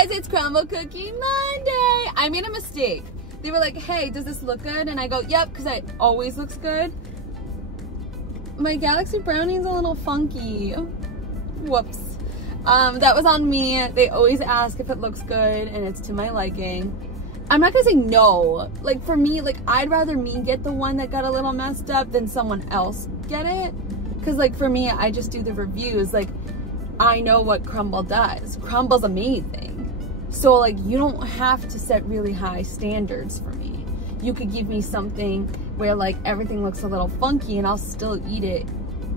guys, it's Crumble Cookie Monday. I made a mistake. They were like, hey, does this look good? And I go, yep, because it always looks good. My Galaxy Brownie's a little funky. Whoops. That was on me. They always ask if it looks good and it's to my liking. I'm not gonna say no. Like for me, like I'd rather me get the one that got a little messed up than someone else get it. Cause like for me, I just do the reviews. Like I know what Crumble does. Crumble's amazing. So like you don't have to set really high standards for me. You could give me something where like everything looks a little funky and I'll still eat it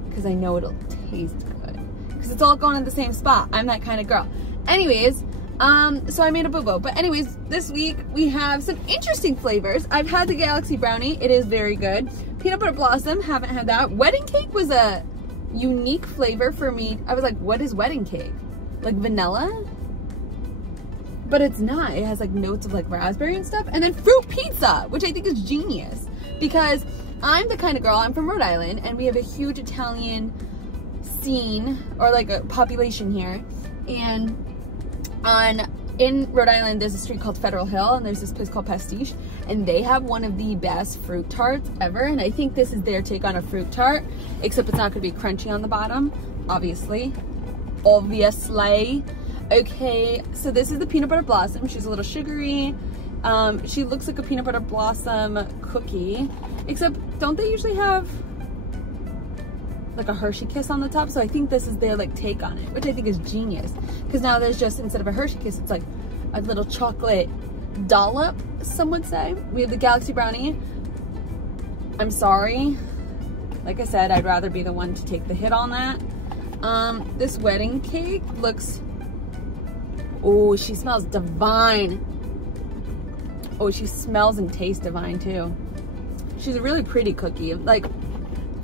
because I know it'll taste good. Because it's all going in the same spot. I'm that kind of girl. Anyways, so I made a boo-boo. But anyways, this week we have some interesting flavors. I've had the Galaxy Brownie. It is very good. Peanut Butter Blossom, haven't had that. Wedding Cake was a unique flavor for me. I was like, what is wedding cake? Like vanilla? But it's not. It has like notes of like raspberry and stuff. And then fruit pizza, which I think is genius because I'm the kind of girl, I'm from Rhode Island and we have a huge Italian scene or like a population here. And in Rhode Island, there's a street called Federal Hill and there's this place called Pastiche and they have one of the best fruit tarts ever. And I think this is their take on a fruit tart, except it's not gonna be crunchy on the bottom, obviously. Okay, so this is the Peanut Butter Blossom. She's a little sugary. She looks like a peanut butter blossom cookie, except don't they usually have like a Hershey Kiss on the top? So I think this is their like take on it, which I think is genius. Because now there's just, instead of a Hershey Kiss, it's like a little chocolate dollop, some would say. We have the Galaxy Brownie. I'm sorry. Like I said, I'd rather be the one to take the hit on that. This wedding cake looks, oh, she smells divine. Oh, she smells and tastes divine too. She's a really pretty cookie. Like,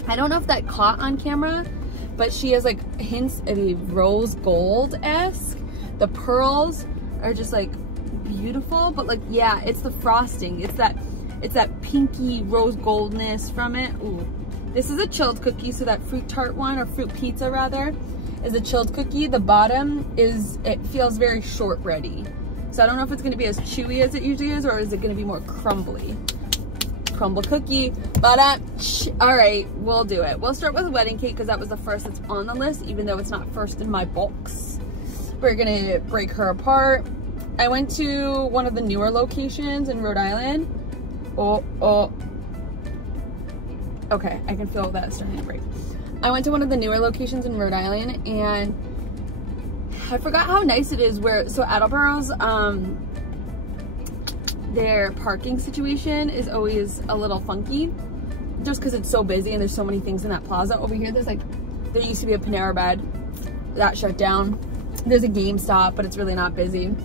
I don't know if that caught on camera, but she has like hints of a rose gold-esque. The pearls are just like beautiful, but like, yeah, it's the frosting. It's that pinky rose goldness from it. Ooh. This is a chilled cookie, so that fruit tart one, or fruit pizza rather, is a chilled cookie. The bottom is, it feels very shortbready. So I don't know if it's gonna be as chewy as it usually is, or is it gonna be more crumbly? Crumble cookie, but all right, we'll do it. We'll start with a wedding cake because that was the first that's on the list, even though it's not first in my box. We're gonna break her apart. I went to one of the newer locations in Rhode Island. Oh. Okay, I can feel that starting to break. I went to one of the newer locations in Rhode Island and I forgot how nice it is where, so Attleboro's, their parking situation is always a little funky just because it's so busy and there's so many things in that plaza. Over here, there's like, there used to be a Panera Bread that shut down. There's a GameStop, but it's really not busy.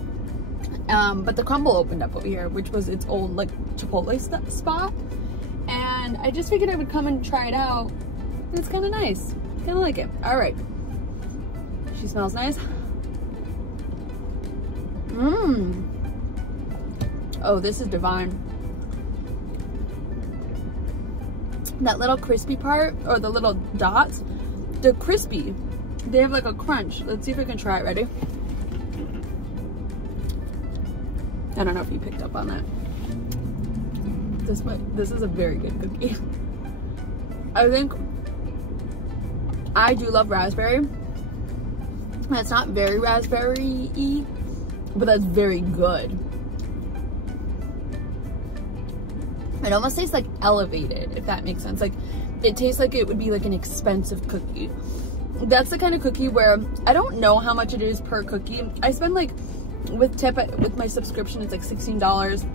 But the Crumble opened up over here, which was its old like Chipotle spot. And I just figured I would come and try it out. And it's kind of nice. Kind of like it. All right. She smells nice. Mmm. Oh, this is divine. That little crispy part, or the little dots, they're crispy. They have like a crunch. Let's see if we can try it. Ready? I don't know if you picked up on that. This is a very good cookie. I think I do love raspberry. And it's not very raspberry-y, but that's very good. It almost tastes like elevated, if that makes sense. Like, it tastes like it would be like an expensive cookie. That's the kind of cookie where I don't know how much it is per cookie. I spend like, with my subscription, it's like $16.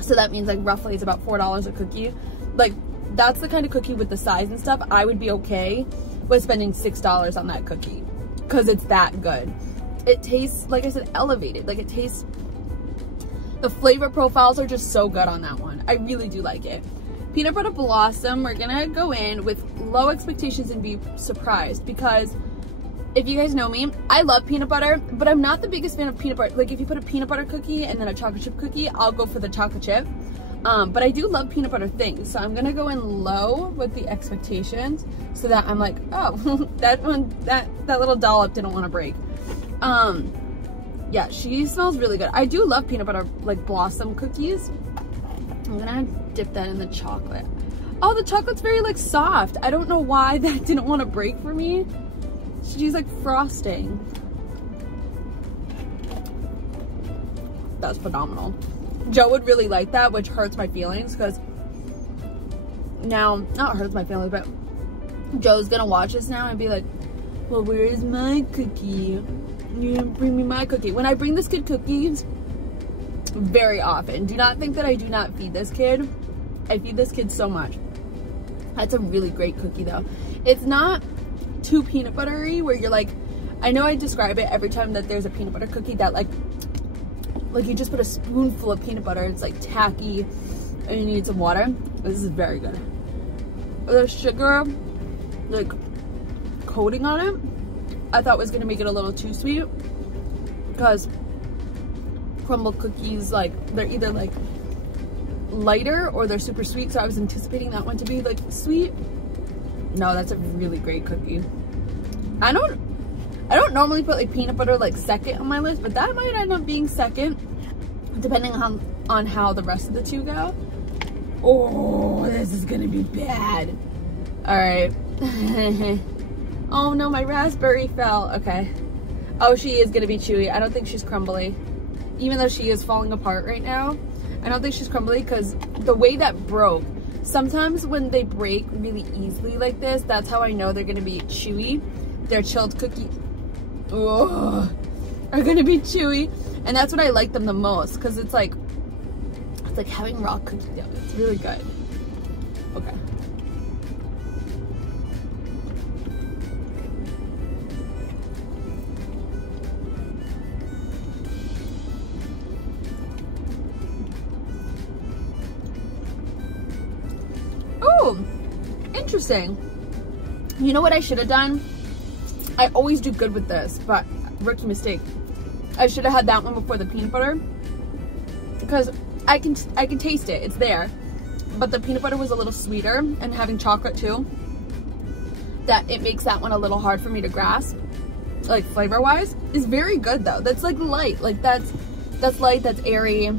So that means like roughly it's about $4 a cookie. Like, that's the kind of cookie with the size and stuff, I would be okay with spending $6 on that cookie. Because it's that good. It tastes, like I said, elevated. Like, it tastes, the flavor profiles are just so good on that one. I really do like it. Peanut Butter Blossom, we're gonna go in with low expectations and be surprised, because if you guys know me, I love peanut butter, but I'm not the biggest fan of peanut butter. Like, if you put a peanut butter cookie and then a chocolate chip cookie, I'll go for the chocolate chip. But I do love peanut butter things, so I'm gonna go in low with the expectations so that I'm like, oh, that little dollop didn't want to break. yeah, she smells really good. I do love peanut butter like blossom cookies. I'm gonna dip that in the chocolate. Oh, the chocolate's very like soft. I don't know why that didn't want to break for me. Should use like frosting. That's phenomenal. Joe would really like that, which hurts my feelings because now, not hurts my feelings, but Joe's gonna watch this now and be like, well, where is my cookie? You didn't bring me my cookie. When I bring this kid cookies, very often, do not think that I do not feed this kid. I feed this kid so much. That's a really great cookie though. It's not too peanut buttery where you're like, I know I describe it every time that there's a peanut butter cookie that like you just put a spoonful of peanut butter, it's like tacky and you need some water. This is very good. The sugar like coating on it, I thought was gonna make it a little too sweet because crumble cookies, like they're either like lighter or they're super sweet, so I was anticipating that one to be like sweet. No, that's a really great cookie. I don't normally put like peanut butter like second on my list, but that might end up being second depending on how the rest of the two go. Oh, this is gonna be bad. All right. Oh no, my raspberry fell. Okay. Oh, she is gonna be chewy. I don't think she's crumbly, even though she is falling apart right now. I don't think she's crumbly because the way that broke, sometimes when they break really easily like this, that's how I know they're gonna be chewy. Their chilled cookies are gonna be chewy, and that's what I like them the most because it's like having raw cookie dough. It's really good. Okay. Oh, interesting. You know what I should have done? I always do good with this, but rookie mistake. I should have had that one before the peanut butter because I can taste it. It's there, but the peanut butter was a little sweeter, and having chocolate too, that it makes that one a little hard for me to grasp. Like flavor wise, is very good though. That's like light. Like that's light. That's airy.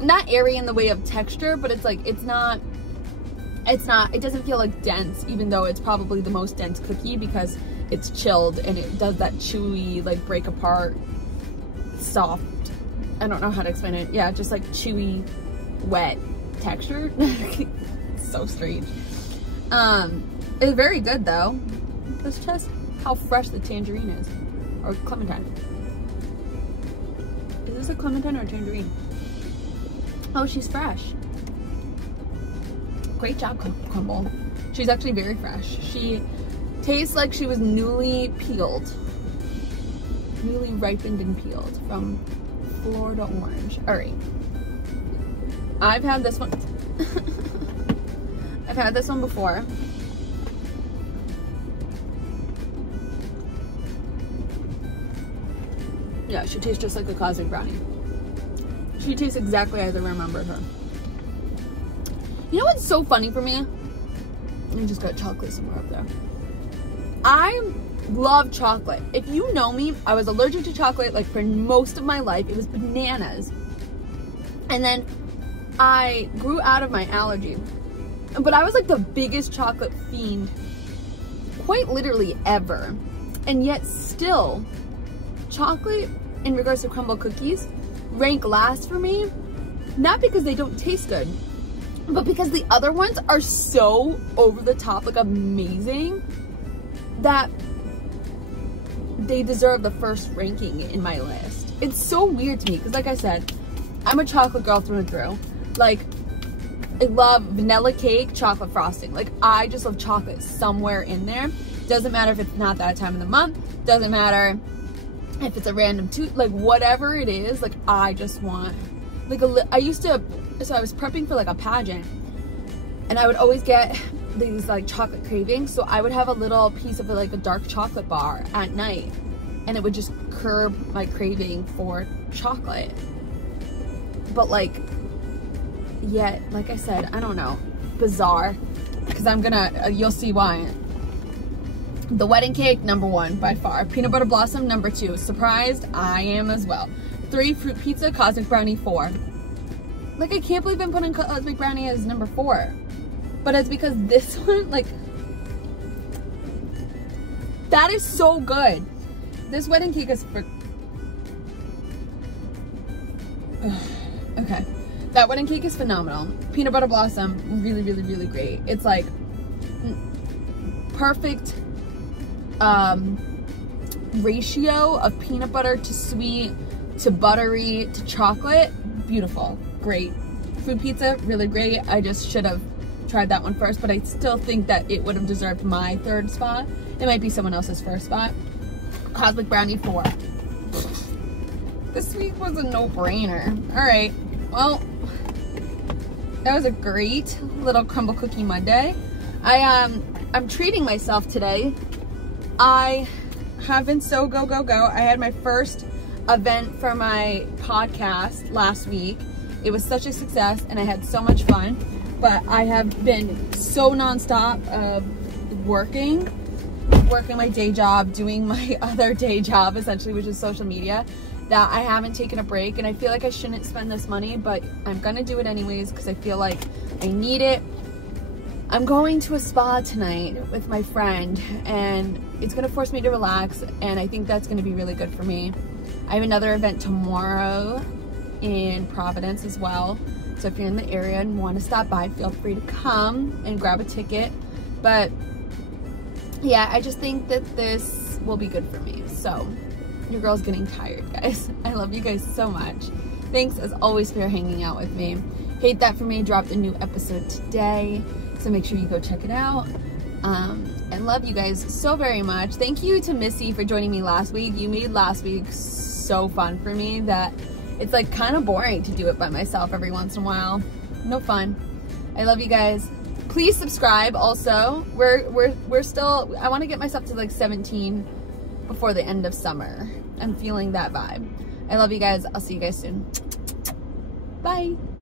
Not airy in the way of texture, but it's like it doesn't feel like dense, even though it's probably the most dense cookie because it's chilled and it does that chewy, like break apart, soft, I don't know how to explain it. Yeah, just like chewy, wet texture. It's so strange. It's very good though. Let's test how fresh the tangerine is. Or clementine. Is this a clementine or a tangerine? Oh, she's fresh. Great job, Crumble. She's actually very fresh. She tastes like she was newly peeled. Newly ripened and peeled from Florida orange. All right. I've had this one. I've had this one before. Yeah, she tastes just like a classic brownie. She tastes exactly as I remembered her. You know what's so funny for me? I just got chocolate somewhere up there. I love chocolate. If you know me, I was allergic to chocolate like for most of my life. It was bananas. And then I grew out of my allergy. But I was like the biggest chocolate fiend quite literally ever. And yet still, chocolate in regards to crumble cookies rank last for me. Not because they don't taste good, but because the other ones are so over the top, like amazing, that they deserve the first ranking in my list. It's so weird to me because, like I said, I'm a chocolate girl through and through. Like, I love vanilla cake, chocolate frosting. Like, I just love chocolate somewhere in there. Doesn't matter if it's not that time of the month. Doesn't matter if it's a random like whatever it is. Like, I just want, like, I used to, so I was prepping for like a pageant, and I would always get these like chocolate cravings, so I would have a little piece of like a dark chocolate bar at night, and it would just curb my craving for chocolate. But like, yet, like I said, I don't know, bizarre, because I'm gonna, you'll see why. The wedding cake, #1 by far. Peanut butter blossom, #2. Surprised? I am as well. 3, fruit pizza, cosmic brownie 4. Like, I can't believe I'm putting cosmic brownie as number 4. But it's because this one, like, that is so good. This wedding cake is for... Okay. That wedding cake is phenomenal. Peanut butter blossom, really, really, really great. It's like perfect ratio of peanut butter to sweet to buttery to chocolate. Beautiful. Great. Fruit pizza, really great. I just should have tried that one first, but I still think that it would have deserved my 3rd spot. It might be someone else's 1st spot. Cosmic brownie 4. This week was a no-brainer. All right. Well, that was a great little Crumble Cookie Monday. I'm treating myself today. I have been so go. I had my first event for my podcast last week. It was such a success and I had so much fun, but I have been so nonstop of working my day job, doing my other day job essentially, which is social media, that I haven't taken a break, and I feel like I shouldn't spend this money, but I'm gonna do it anyways because I feel like I need it. I'm going to a spa tonight with my friend and it's gonna force me to relax, and I think that's gonna be really good for me. I have another event tomorrow in Providence as well, so if you're in the area and want to stop by, feel free to come and grab a ticket. But yeah, I just think that this will be good for me. So your girl's getting tired, guys. I love you guys so much. Thanks as always for hanging out with me. Hate That For Me dropped a new episode today, so make sure you go check it out. And love you guys so very much. Thank you to Missy for joining me last week. You made last week so fun for me that it's like kind of boring to do it by myself every once in a while. No fun. I love you guys. Please subscribe also. We're still, I want to get myself to like 17 before the end of summer. I'm feeling that vibe. I love you guys. I'll see you guys soon. Bye.